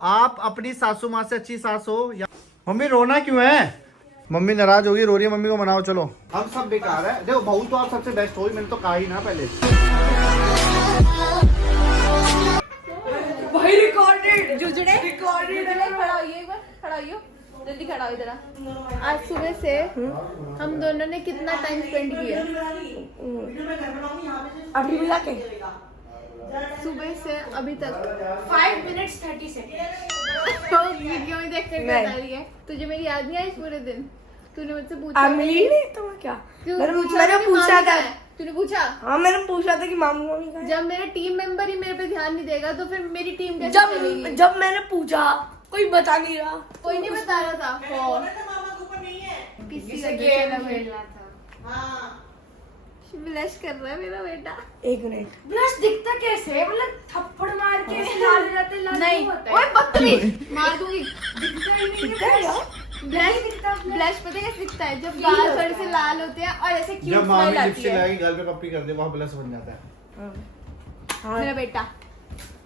आप अपनी सासू माँ से अच्छी सास हो या मम्मी रोना क्यों है? मम्मी नाराज होगी, रो रही है, मम्मी को मनाओ चलो। हम सब बेकार है, देखो बहू तो आप सबसे बेस्ट हो, मैंने तो कहा ही ना पहले। भाई रिकॉर्डेड जुजड़े रिकॉर्डेड है। खड़ा होइए, एक बार खड़ा होइए, जल्दी खड़ा हो इधर। आज सुबह से हम दोनों ने कितना टाइम स्पेंड किया? अभी मिला के सुबह से अभी तक 5 minutes 30 seconds। तो वीडियो में देख कर बता रही है। तुझे मेरी याद नहीं आई इस पूरे दिन? तूने मुझसे पूछा मिली नहीं तो क्या? क्यों? मैंने पूछा कि पूछा मामी था। कहाँ है? तूने पूछा? हाँ मैंने पूछा था कि मामू मम्मी कहाँ है? जब मेरा टीम मेंबर ही मेरे पे ध्यान नहीं देगा तो फिर मेरी टीम कैसे चलेगी? जब मैंने पूछा कोई बता नहीं रहा। कोई नहीं बता रहा था। किसी का गेम खेल रहा था। ब्लश कर रहा है मेरा बेटा। 1 मिनट। ब्लश दिखता कैसे है? मतलब थप्पड़ मार के लाल जाते लाल नहीं, होता ओए है। बदतमीज, मार दूंगी। दिखता ही नहीं है। ब्लश पता है कैसे दिखता है? जब गाल थोड़े से लाल होते हैं और ऐसे क्यूट जब स्माइल मामी आती लिपस्टिक है। लगाएगी गाल पे पप्पी कर दे, वहाँ ब्लश बन जाता है। हाँ मेरा बेटा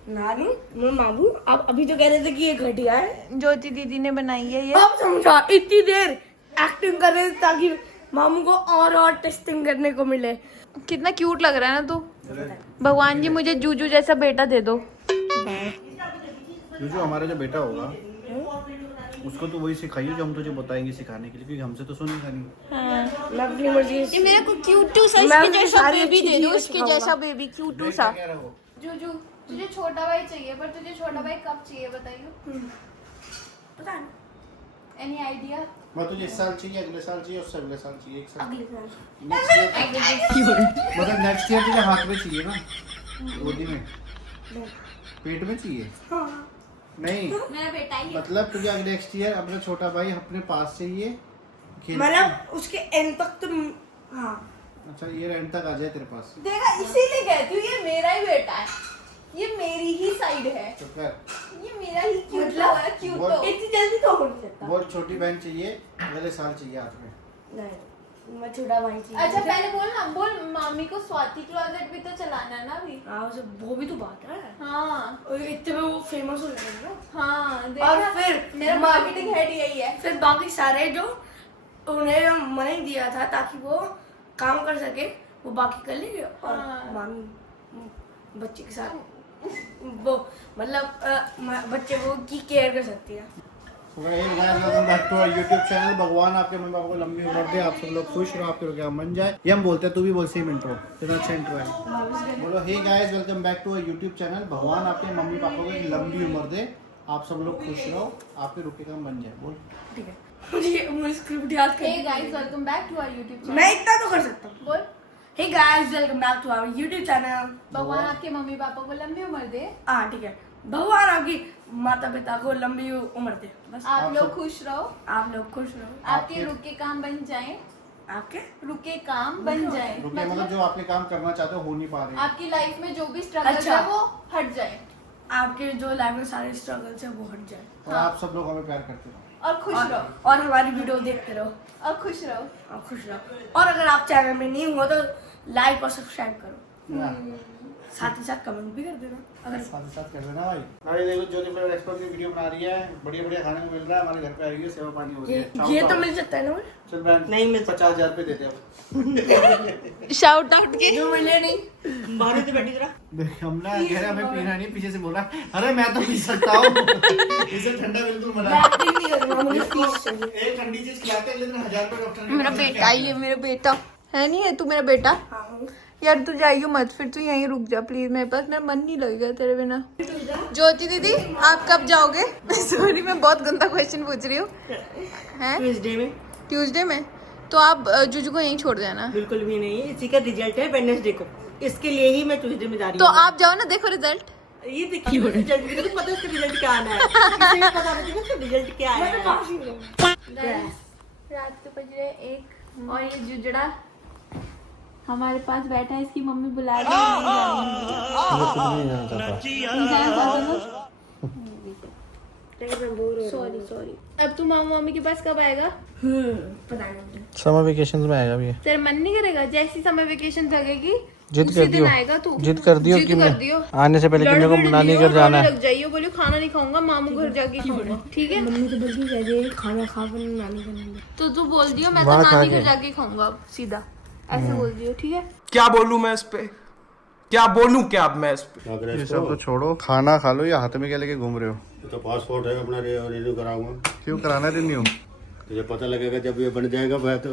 नानी मैं मामू आप अभी तो कह रहे थे कि ये घटिया है। ज्योति दीदी ने बनाई है ये। अब समझा, इतनी देर एक्टिंग कर रहे थे ताकि मामू को और टेस्टिंग करने को मिले। कितना क्यूट लग रहा है ना तू। भगवान जी मुझे जूजू जैसा बेटा दे दो। जो हमारा जो बेटा होगा उसको तो वही सिखाइए जो हम तुझे बताएंगे सिखाने के लिए, क्योंकि हमसे तो सुनेगा नहीं। मैं अपनी मर्जी ये मेरे को क्यूटू सा मैं इसके जैसा सारी बेबी अच्छी दे दो, चीजें इसके सिखाऊंगा। जैसा बेबी क्यूटू सा। कह रहा हो जूजू तुझे छोटा भाई चाहिए, पर तुझे छोटा भाई कब चाहिए बताइए? पता नहीं एनी आइडिया? मैं तुझे इस साल चाहिए, अगले साल चाहिए, उससे अगले साल चाहिए, एक साल अगले साल। नेक्स्ट ईयर मतलब नेक्स्ट ईयर तुझे हाथ में चाहिए ना, गोदी में, पेट में चाहिए? हाँ। नहीं मेरा बेटा ही है। मतलब तुझे अगले नेक्स्ट ईयर अपना छोटा भाई अपने पास चाहिए खेलने। मतलब उसके एंड तक तो हाँ अच्छा ये एंड तक आ जाए तेरे पास। देखा, इसीलिए कहती हूँ ये मेरा ही बेटा है, ये मेरी ही साइड है, तो कर ये मेरा ही क्यूट मतलब है, क्यूट वो- तो। इतनी जल्दी तो हो नहीं सकता। बहुत छोटी बहन चाहिए, अगले साल चाहिए हाथ में। नहीं मैं छोटा भाई चाहिए। अच्छा पहले बोल ना, बोल मामी को स्वाति क्लोजेट भी तो चलाना है ना अभी। हाँ उसे वो भी तो बात है। हाँ और इतने में वो फेमस हो जाएगा ना। हाँ देखा? और फिर मेरा मार्केटिंग हेड यही है। फिर बाकी सारे जो उन्हें मनी दिया था ताकि वो काम कर सके वो बाकी कर लेंगे और हाँ। मामी बच्चे के साथ वो मतलब बच्चे को की केयर कर सकती है। Welcome back to our YouTube channel. भगवान आपके मम्मी पापा को लंबी उम्र दे, आप सब लोग खुश रहो, आपके रोग बन जाए। ये हम बोलते हैं, तू भी बोल सेम इंट्रो, कितना अच्छा इंट्रो है। बोलो hey guys welcome back to our YouTube channel. भगवान आपके मम्मी पापा को एक लंबी उम्र दे, आप सब लोग खुश रहो, आपके रुके काम बन जाए। बोल ठीक है मुझे स्क्रिप्ट याद कर। Hey guys welcome back to our YouTube channel. मैं इतना तो कर सकता हूँ। बोल hey guys welcome back to our YouTube channel. भगवान आपके मम्मी पापा को लंबी उम्र दे, हाँ ठीक है भगवान आपकी माता पिता को लंबी उम्र दे, बस आप लोग खुश रहो, आप लोग खुश रहो, आपके रुके काम बन जाएं, आपके रुके काम बन जाएं। रुके मतलब जो आपके काम करना चाहते हो नहीं पा रहे। आपकी लाइफ में जो भी स्ट्रगल अच्छा। है वो हट जाए आपके जो लाइफ में सारे स्ट्रगल्स है वो हट जाए और आप सब लोग हमें प्यार करते रहो और खुश रहो और हमारी वीडियो देखते रहो और खुश रहो। और खुश रहो। और अगर आप चैनल में नहीं हो तो लाइक और सब्सक्राइब करो, ना। साथ ही साथ कमेंट भी कर देना। अगर साथ ही साथ कर देना भाई। भाई देखो ज्योति फ्लेवर एक्सपर्ट की वीडियो बना रही है, बढ़िया बढ़िया खाने को मिल रहा है, हमारे घर पे आ रही है, सेवा पानी हो रही है। शाम ये को तो आओ। मिल सकता है ना मुझे? चल बहन नहीं मिल 50,000 रुपए देते अब। शाउट आउट के जो मिले नहीं बाहर तो बैठी जरा। देख हम ना कह रहे हमें पीना नहीं, पीछे से बोल रहा अरे मैं तो पी सकता हूँ। इसे ठंडा बिल्कुल मना। एक्टिंग नहीं करना, मुझे फीस चाहिए। एक ठंडी चीज खिलाते हैं लेकिन 1000 रुपए डॉक्टर ने मेरा बेटा ही है, मेरा बेटा है नहीं है तू मेरा बेटा? हाँ यार तू जाइयो मत, फिर तू यहीं रुक जा प्लीज, मेरे पास मेरा मन नहीं लगेगा तेरे बिना। ज्योति दीदी आप कब जाओगे? सॉरी मैं बहुत गंदा क्वेश्चन पूछ रही हूँ। हैं ट्यूसडे में। ट्यूसडे में? तो आप जुजू को यहीं छोड़ देना। बिल्कुल भी नहीं, इसी का रिजल्ट है वेडनेसडे को, इसके लिए ही मैं ट्यूसडे में जा रही तो हूँ। आप जाओ ना, देखो रिजल्ट। ये देखिए रिजल्ट, मुझे तो पता है इसका रिजल्ट क्या आना है। इसे भी पता नहीं इसका रिजल्ट क्या आया है। रात के बज रहे 1 और ये जुजड़ा हमारे पास बैठा है, इसकी मम्मी बुला रही है। Sorry sorry. अब तू मामा मम्मी के पास कब आएगा? पता नहीं मुझे। समर वेकेशन में आएगा भी। तेरा मन नहीं करेगा? जैसी समर वेकेशन लगेगी जिद उसी कर दिन दियो आएगा तू। जिद कर दियो जिद कि कर मैं दियो। आने से पहले कि मेरे को लड़ नानी लियो, घर जाना रोने है। लग जाइयो, बोलियो खाना नहीं खाऊंगा, मामू घर जाके खाऊंगा, ठीक है। मम्मी तो बल्कि कह रही है खाना खा कर नानी का नाम। तो तू बोल दियो मैं तो वहाँ खा नानी के। घर जाके खाऊंगा अब सीधा, ऐसे बोल दियो, ठीक है। क्या बोलूं मैं इस पे, क्या बोलूं क्या अब मैं इस पे। अगर ये इसको सब तो छोड़ो, खाना खा लो या हाथ में क्या लेके घूम रहे हो? तो पासपोर्ट है अपना रिन्यू कराऊंगा। क्यों कराना रिन्यू? तुझे पता लगेगा जब ये बन जाएगा मैं तो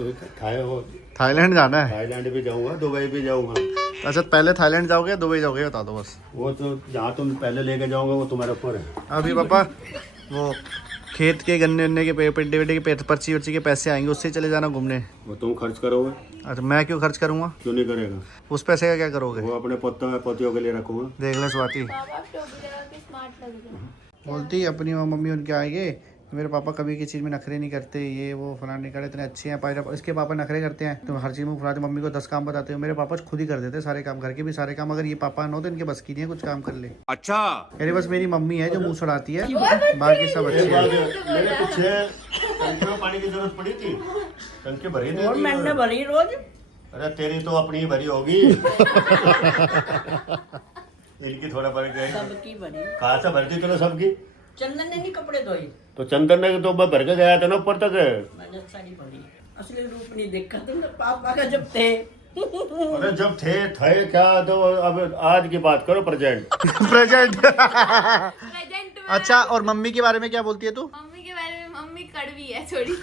थाईलैंड जाना है? थाईलैंड भी जाऊंगा, दुबई भी जाऊंगा। अच्छा पहले थाईलैंड जाओगे या दुबई जाओगे बता दो बस। वो तो जहाँ तुम पहले लेके जाओगे वो तुम्हारे ऊपर है। अभी पापा वो खेत के गन्ने वन्ने के पेड्डे वेड्डे के पर्ची वर्ची के पैसे आएंगे, उससे चले जाना घूमने। वो तुम खर्च करोगे, अच्छा मैं क्यों खर्च करूंगा? क्यों नहीं करेगा? उस पैसे का क्या करोगे? वो अपने पोतियों के लिए रखूंगा। देख ले स्वाति बोलती अपनी मम्मी उनके आएंगे, मेरे पापा कभी किसी चीज़ में नखरे नहीं करते, ये वो फलाने नहीं करते, इतने अच्छे हैं। पापा इसके पापा नखरे करते हैं, तुम हर चीज़ में फुलाते, मम्मी को 10 काम बताते हो। मेरे पापा खुद ही कर देते सारे काम, घर के भी सारे काम। अगर ये पापा न हो तो इनके बस की नहीं है कुछ काम कर ले। अच्छा अरे बस मेरी मम्मी है जो मुंह सड़ाती है, बाकी सब अच्छे हैं। मेरे पीछे टंकी में पानी की जरूरत पड़ी थी, टंकी भरी और नहीं मैंने भरी रोज। अरे तेरी तो अपनी ही भरी होगी। इनकी थोड़ा भर गई। सबकी भरी। कहाँ से भरती चलो सबकी? चंदन ने नहीं कपड़े धोए, तो चंदन ने तो मैं भर के गया था ना ऊपर तक। मैंने साड़ी भरी। असली रूप नहीं देखा तुमने पापा का जब थे। अरे जब थे क्या, तो अब आज की बात करो, प्रेजेंट। प्रेजेंट प्रेजेंट में अच्छा और मम्मी के बारे में क्या बोलती है तू? मम्मी के बारे में, मम्मी कड़वी है थोड़ी।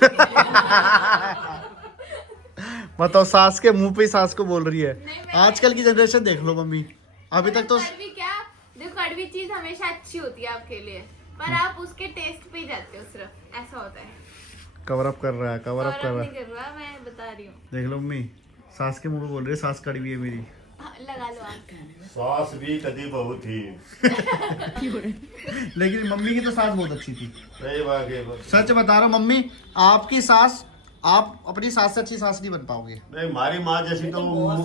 बताओ, सास के मुंह पे ही सास को बोल रही है। नहीं, मैं- आजकल की जनरेशन देख लो मम्मी, अभी तक तो कड़वी क्या, देखो कड़वी चीज हमेशा अच्छी होती है आपके लिए, पर आप उसके टेस्ट पे ही जाते हो सिर्फ, ऐसा होता है। कवर अप कर रहा है, कवर अप कर और रहा नहीं है। कर रहा, मैं बता रही हूँ। देख लो मम्मी, सास के मुंह पे बोल रही है सास कड़वी है मेरी। हाँ, लगा लो आप। सास भी कदी बहू थी। लेकिन मम्मी की तो सास बहुत अच्छी थी, सही बात है। सच बता रहा हूँ मम्मी, आपकी सास, आप अपनी सास से अच्छी सास नहीं बन पाओगे। नहीं, हमारी माँ जैसी तो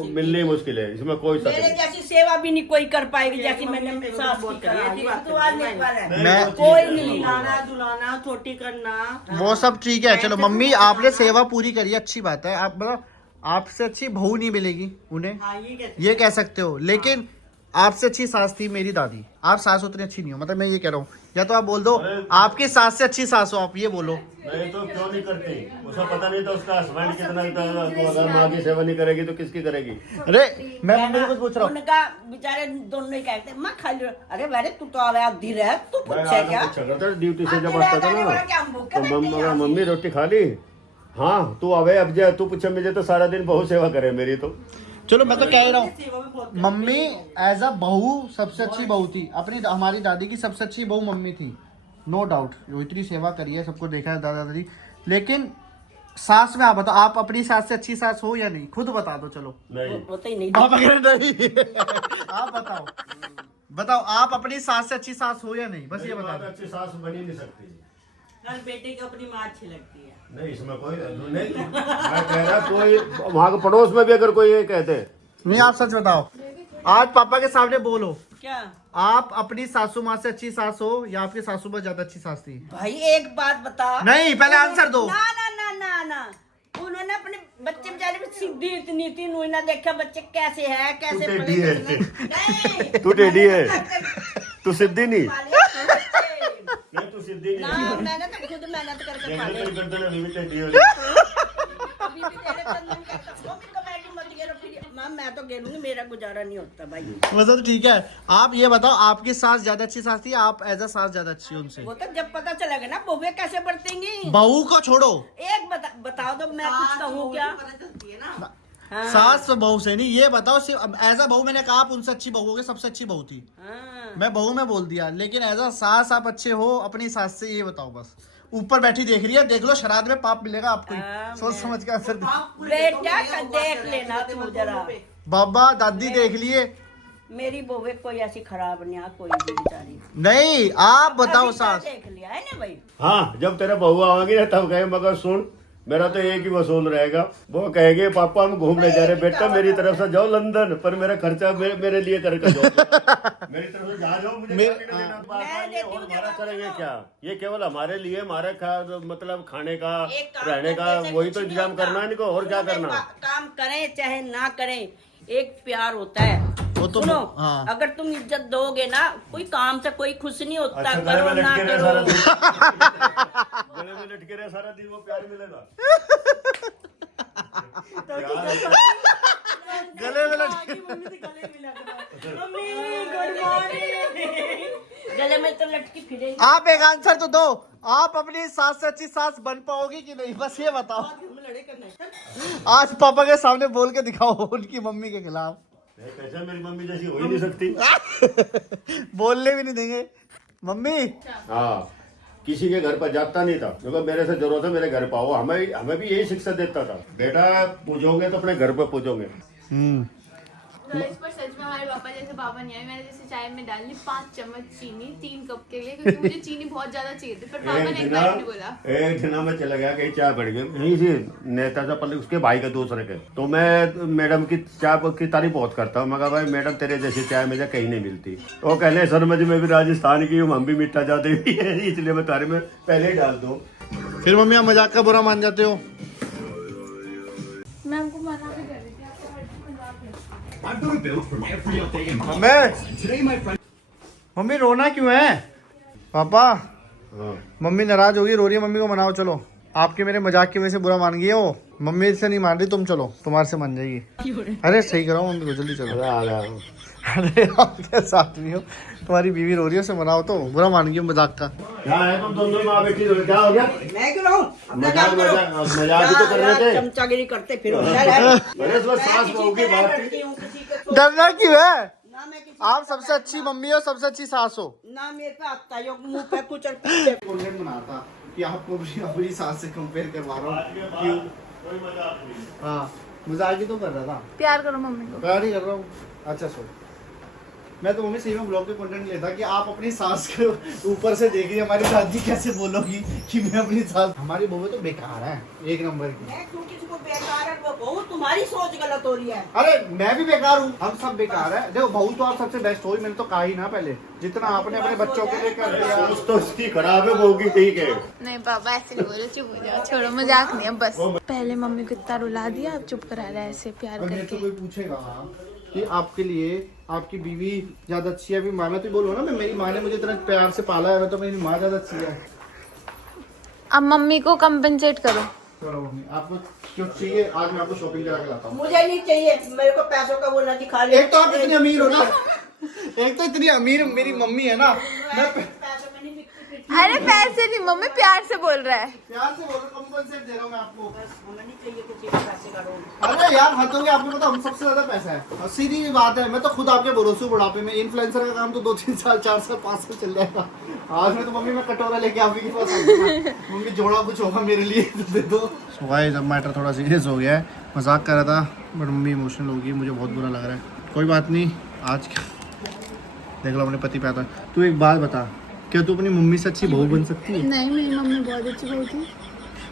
मिलनी ही मुश्किल है, इसमें कोई शक मेरे नहीं। जैसी सेवा भी नहीं कोई कर पाएगी जैसी मैंने सास की करी है। तो आज नहीं कर रहा है। मैं कोई नहीं लाना दुलाना छोटी करना। वो सब ठीक है, चलो मम्मी आपने सेवा पूरी करी, अच्छी बात है। आप मतलब आपसे अच्छी बहू नहीं मिलेगी उन्हें, हाँ, ये कह सकते हो। लेकिन आपसे अच्छी सास थी मेरी दादी। आप सास उतनी अच्छी नहीं हो, मतलब मैं ये कह रहा हूँ। या तो आप बोल दो आपकी सास से अच्छी सास हो, आप ये बोलो। नहीं तो क्यों नहीं करती? उसका पता नहीं था उसका हस्बैंड कितना, अगर माँ की सेवा नहीं करेगी तो किसकी करेगी? अरे मैं मम्मी को कुछ पूछ रहा हूँ। उनका बेचारे दोनों ही कहते माँ खा लो। अरे बेटे तू तो आवे आधी रह, तू मैं पूछे आगे क्या? पूछा करता ड्यूटी से जब आधी आता था रह, ना, क्या हम भूखे तो बैठे हैं यहाँ? मम्मी रोटी खा ली? हाँ तू आवे अब जा, तू पूछे मुझे तो सारा दिन बहुत सेवा करे मेरी तो। चलो मैं तो कह रहा हूँ, सेवा में बहुत मम्मी एज अ बहू सबसे अच्छी बहू थी। अपनी हमारी दादी की सबसे अच्छी बहू मम्मी थी, नो डाउट। वो इतनी सेवा करी है, सबको देखा है दादा दादी। लेकिन सास में आप बताओ, आप अपनी सास से अच्छी सास हो या नहीं? खुद बता दो। चलो नहीं, होता ही नहीं। आप अगर नहीं आप बताओ, बताओ आप अपनी सास से अच्छी सास हो या नहीं? बस ये बता दो। अच्छी सास बनी नहीं सकती। हर बेटे को अपनी माँ अच्छी लगती है। नहीं इसमें कोई नहीं, मैं कह रहा कोई वहाँ के पड़ोस में भी अगर कोई ये कहते नहीं, आप सच बताओ, आज पापा के सामने बोलो, क्या आप अपनी सासू माँ से अच्छी सास हो या आपकी सासू माँ ज्यादा अच्छी सास थी? भाई एक बात बता। नहीं, पहले आंसर दो। ना ना ना ना ना, उन्होंने अपने बच्चे बेचारे में सिद्धि इतनी थी, नुई ना देखा बच्चे कैसे है, कैसे तू पढ़े टेढ़ी है। लिखे नहीं। तू टेढ़ी है, तू सिद्धि नहीं। बच्चे। नहीं तू सिद्धि ना नहीं। मैंने तो खुद मेहनत करके पाले। तेरी गर्दन अभी भी टेढ़ी है। अभी भी तेरे चंदन कहता, वो भी कमेटी मत गेलो फिर। माँ मैं तो गेलूंगी, मेरा गुजारा नहीं होता भाई। वैसे तो ठीक है। आप ये बताओ, आपकी सास ज्यादा अच्छी सास थी, आप एज अ सास ज्यादा अच्छी हो उनसे? वो तो जब पता चलेगा ना बहुएं कैसे बरतेंगी। बहू को छोड़ो, एक बताओ तो मैं कुछ कहूँ क्या? हाँ। सास बहू से नहीं, ये बताओ सिर्फ एज अ बहू। मैंने कहा आप उनसे अच्छी बहू हो गई, सबसे अच्छी बहू थी। हाँ। मैं बहू में बोल दिया, लेकिन एज अ सास आप अच्छे हो अपनी सास से, ये बताओ बस। ऊपर बैठी देख रही है, देख लो श्राद्ध में पाप मिलेगा आपको ही। सोच समझ के आंसर दो। बेटा का देख लेना तू जरा। बाबा दादी देख लिए? मेरी बहुएं कोई ऐसी खराब नहीं है, कोई भी बेचारी। नहीं, आप बताओ अभी तो सास। देख लिया है ना भाई। हाँ जब तेरा बहू आवेगी ना तब कहे, मगर सुन मेरा तो एक ही वसूल रहेगा। वो कहेंगे पापा हम घूमने जा रहे, बेटा मेरी तरफ से जाओ लंदन, पर मेरा खर्चा मेरे लिए करके जाओ। मेरी तरफ से जा जाओ, मुझे क्या भी लेना पापा, ये और हमारा करेंगे क्या? ये केवल हमारे लिए, हमारे मतलब खाने का, एक काम रहने का करने से वही कुछ तो नहीं इंतजाम होता। करना है इनको, और क्या सुनो, करना? काम करें चाहे ना करें, एक प्यार होता है। वो तो सुनो, हाँ। अगर तुम इज्जत दोगे ना, कोई काम से कोई खुश नहीं होता। अच्छा, गले करो में ना लटके रहे सारा करो। दिन गले में लटके रहे सारा दिन, वो प्यार मिलेगा। गले में लटके मम्मी गुड मॉर्निंग। गले में तो लटकी फिरेंगे। आप एक आंसर तो दो, आप अपनी सास से अच्छी सास बन पाओगी कि नहीं, बस ये बताओ। लड़े करना आज पापा के सामने बोल के दिखाओ उनकी मम्मी के खिलाफ। कैसे मेरी मम्मी जैसी हो ही नहीं सकती। बोलने भी नहीं देंगे मम्मी। हाँ, किसी के घर पर जाता नहीं था, क्योंकि मेरे से जरूरत है मेरे घर पर आओ। हमें भी यही शिक्षा देता था, बेटा पूजोगे तो अपने घर पर पूजोगे। तो इस पर सच में हमारे पापा जैसे पापा नहीं आए। मैंने जैसे चाय में डाल ली 5 चम्मच चीनी 3 कप के लिए, क्योंकि मुझे चीनी बहुत ज्यादा चाहिए थी, पर पापा ने एक बार नहीं बोला। एक दिन में चला गया कहीं चाय बढ़ गई यहीं से नेता था पहले उसके भाई के दूसरे के, तो मैं मैडम की चाय की तारीफ बहुत करता हूँ। मैं कहा भाई मैडम तेरे जैसी चाय मुझे कहीं नहीं मिलती। वो कहले सर मुझे मैं भी राजस्थान की हूँ, हम भी मीठा जाते भी है, इसलिए मैं तारीफ में पहले ही डाल दूँ। फिर मम्मी आप मजाक का बुरा मान जाते हो। मैं हमको मना भी कर रही थी, आपको हर चीज मजाक है। मम्मी रोना क्यों है पापा? हाँ। मम्मी नाराज होगी, रो रही है, मम्मी को मनाओ। चलो, आपके मेरे मजाक की वजह से बुरा मान गई है वो। मम्मी से नहीं मान रही, तुम चलो, तुम्हारे से मान जाएगी। अरे सही कराओ मम्मी को, जल्दी चलो। अरे आप क्या साथ में हो, तुम्हारी बीवी रो रही है, उसे मनाओ तो। बुरा मान गई मजाक का। क्या है तुम दोनों माँ बेटी, क्या हो गया? मैं क्यों रहूं? मजाक मजाक ही तो कर रहे थे। चमचागिरी करते फिर अरे इसमें सास बहू की बात थी। डरना क्यों है? ना मैं किसी आप सबसे अच्छी मम्मी हो, सबसे अच्छी सास हो। ना मेरे पे आता है मुंह पे कुछ और पीछे। कंटेंट बनाता कि आपको अपनी सास से कंपेयर करवा रहा हूँ। क्यों? हाँ, मजाक ही तो कर रहा था। प्यार करो मम्मी को। प्यार ही कर रहा हूँ। अच्छा सुन, मैं तो मम्मी सही में ब्लॉग के कंटेंट लेता कि आप अपनी सास के ऊपर से देखिए हमारी दादी कैसे बोलोगी कि मैं अपनी सास। हमारी बहू तो बेकार है, एक नंबर की। मैं क्यों किसी को बेकार है वो कहूं? तुम्हारी सोच गलत हो रही है। अरे मैं भी बेकार हूँ, हम सब बेकार है। देखो बहू तो आप सबसे बेस्ट हो, मैंने तो कहा ही ना पहले, जितना आपने अपने बच्चों के लिए कर दिया। सोच तो इसकी खराब है, बहू की ठीक है। नहीं पापा ऐसे नहीं बोलो, चुप हो जाओ, छोड़ो मजाक नहीं है बस। पहले मम्मी को इतना रुला दिया, अब चुप करा रहा है ऐसे प्यार और मेरे तो करके। कोई पूछेगा कि आपके लिए आपकी बीवी ज्यादा अच्छी है। अभी माँ, मैं तो बोलूँ ना, मैं मेरी माँ ने मुझे इतना प्यार से पाला है, तो मेरी माँ ज्यादा अच्छी है। अब मम्मी को कंपेंसेट करो। चलो मम्मी, आपको जो चाहिए आज मैं आपको शॉपिंग करा के लाता हूँ। मुझे नहीं चाहिए, मेरे को पैसों का बोलना दिखा ले। एक तो आप इतनी अमीर हो ना, एक तो इतनी अमीर मेरी मम्मी है ना। मैं पैसों में नहीं बिकती फिरती। अरे पैसे नहीं, मम्मी प्यार से बोल रहा है। प्यार से बोल रहा हूँ, कंपनसेट दे रहा हूँ मैं आपको। हमें नहीं चाहिए कुछ ये पैसे का रोल। अरे यार हद हो गया, आपको पता हम सबसे ज्यादा पैसा है। और सीधी बात है, मैं तो खुद आपके भरोसे बुढ़ापे में। इन्फ्लुएंसर का काम तो 2-3 साल 4 साल 5 साल चल जाएगा। आज में तो मम्मी मैं कटोरा लेके आप ही के पास आऊंगा। मम्मी जोड़ा कुछ होगा मेरे लिए तो दे दो। सो गाइस अब मैटर थोड़ा सीरियस हो गया है, मजाक कर रहा था बट मम्मी इमोशनल हो गई, मुझे बहुत बुरा लग रहा है। कोई बात नहीं, आज देख लो अपने पति पे आता। तू एक बात बता, क्या तू अपनी मम्मी से अच्छी बहू बन सकती है? नहीं, मेरी मम्मी बहुत अच्छी बहू थी।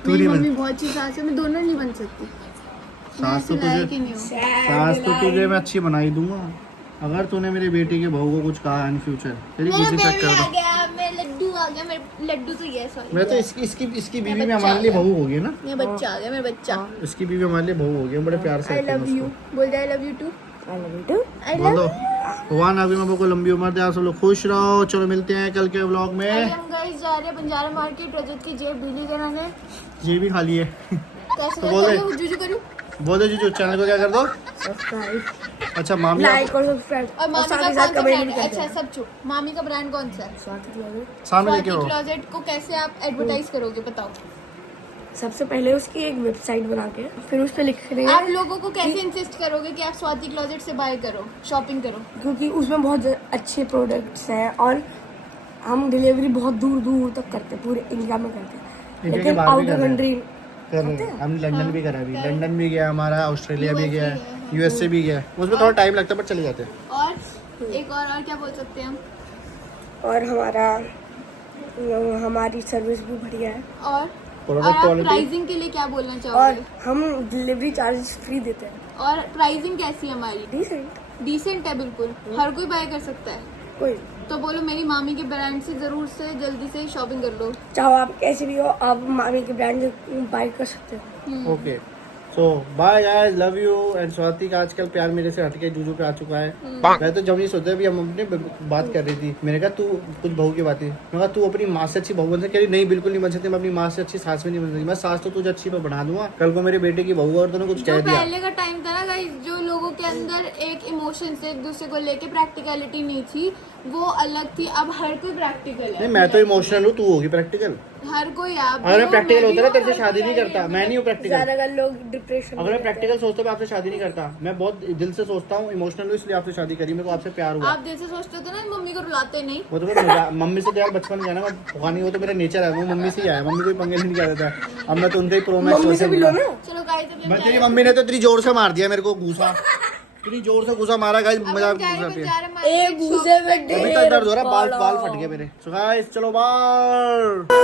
तू मेरी नहीं बन- मम्मी बहुत अच्छी सास है, मैं दोनों नहीं बन सकती। सास तो मैं ऐसी लायक तुझे ही नहीं हूँ। सास तो तुझे मैं अच्छी बना ही दूंगा अगर तूने मेरी बेटी के बहू को कुछ कहा इन फ्यूचर। तेरी मेरा बीवी चेक बेबी कर आ दो। गया, मेरा लड्डू आ गया, मेरा लड्डू तो ये सॉरी। मैं तो इसकी बीवी में बच्चा हमारे आ लिए गया। बहू होगी ना। ये बच्चा आ गया, मेरा बच्चा। इसकी बीवी हमारे लिए बहू होगी, हम बड़े प्यार से आई रखते हैं लव यू उसको। बोल दे, I love you too. I love you too. I बोल लव दो, भगवान आपकी माँ को लंबी उम्र दे, आप सब लोग खुश रहो। चलो मिलते हैं कल के व्लॉग में। हम गाइस जा रहे हैं बंजारा मार्केट, रजत की जेब ढीली कराने। ये भी खा लिए। कैसे तो बोले। करूँ, जुजू करूँ? बोलो जीजू, चैनल को क्या कर दो। अच्छा मामी आप- और मामी का कौन सा ब्रांड? अच्छा सब चुप, मामी का ब्रांड कौन सा है? सामने लेके स्वाति हो। क्लोजेट को कैसे आप एडवर्टाइज करोगे बताओ? सबसे पहले उसकी एक वेबसाइट बना के फिर उस पर लिख रहे आप हैं, लोगों को कैसे इंसिस्ट करोगे कि आप स्वाति क्लोजेट से बाय करो, शॉपिंग करो? क्योंकि उसमें बहुत अच्छे प्रोडक्ट्स हैं और हम डिलीवरी बहुत दूर दूर तक करते हैं, पूरे इंडिया में करते हैं। इंडिया के लेकिन बाहर भी आउट कर ऑफ रहे हैं। कंट्री कर रहे हैं। हम लंदन भी करा, अभी लंदन भी गया हमारा, ऑस्ट्रेलिया भी गया, यूएसए भी गया। उसमें थोड़ा टाइम लगता है बट चले जाते हैं। और एक और क्या बोल सकते हैं हम? और हमारी सर्विस भी बढ़िया है और प्रोडक्ट आप क्वालिटी प्राइसिंग के लिए क्या बोलना और चाहोगे? हम डिलीवरी चार्जेस फ्री देते हैं। और प्राइसिंग कैसी है हमारी? डिसेंट, डिसेंट है बिल्कुल, हर कोई बाय कर सकता है। कोई तो बोलो मेरी मामी के ब्रांड से जरूर से जल्दी से शॉपिंग कर लो। चाहो आप कैसे भी हो, आप मामी के ब्रांड बाय कर सकते हो। Okay. So bye guys, love you. And Swati का आजकल प्यार मेरे से हटके जूजू पे आ चुका है। मैं तो जब ये सोचा भी, हम अपने बात कर रही थी, मैंने कहा तू कुछ बहू की बात है, मैं कहा तू अपनी माँ से अच्छी बहू बन सकती, कह रही नहीं बिल्कुल नहीं बन सकती, मैं अपनी माँ से अच्छी सास में नहीं बन सकती, मैं सास तो तुझे अच्छी पे बना दूंगा, कल को मेरे बेटे की बहू और तूने कुछ जो कह दिया। पहले का टाइम था ना गाइस, जो लोगों के अंदर एक इमोशन से एक दूसरे को लेके प्रैक्टिकलिटी नहीं थी, वो अलग थी। अब हर कोई प्रैक्टिकल है। नहीं, मैं तो इमोशनल हूँ, तू होगी प्रैक्टिकल। हर कोई आप अगर मैं प्रैक्टिकल होता ना तेरे से शादी नहीं करता, मैं नहीं हूँ प्रैक्टिकल। ज्यादातर लोग डिप्रेशन अगर मैं प्रैक्टिकल सोचता मैं आपसे शादी नहीं करता, मैं बहुत दिल से सोचता हूँ, इमोशनल हूँ, इसलिए आपसे शादी करी, मेरे को आपसे प्यार हुआ। आप दिल से सोचते थे ना, मम्मी को रुलाते नहीं। वो तो मैं मम्मी से तो यार बचपन का ना, मैं पुरानी, वो तो मेरा नेचर है, वो मम्मी से ही आया, मम्मी कोई पंगे नहीं करता था। अब मैं तो उनका ही प्रोमैक्स मम्मी से भी लो ना। चलो गाइस, अब मैं तेरी मम्मी ने तो इतनी जोर से मार दिया मेरे को घूसा, इतनी जोर से घूसा मारा गाइस, मजाक करते हैं। एक घूसे में अभी तक दर्द हो रहा है, बाल फट गए मेरे। सो गाइस चलो बाय।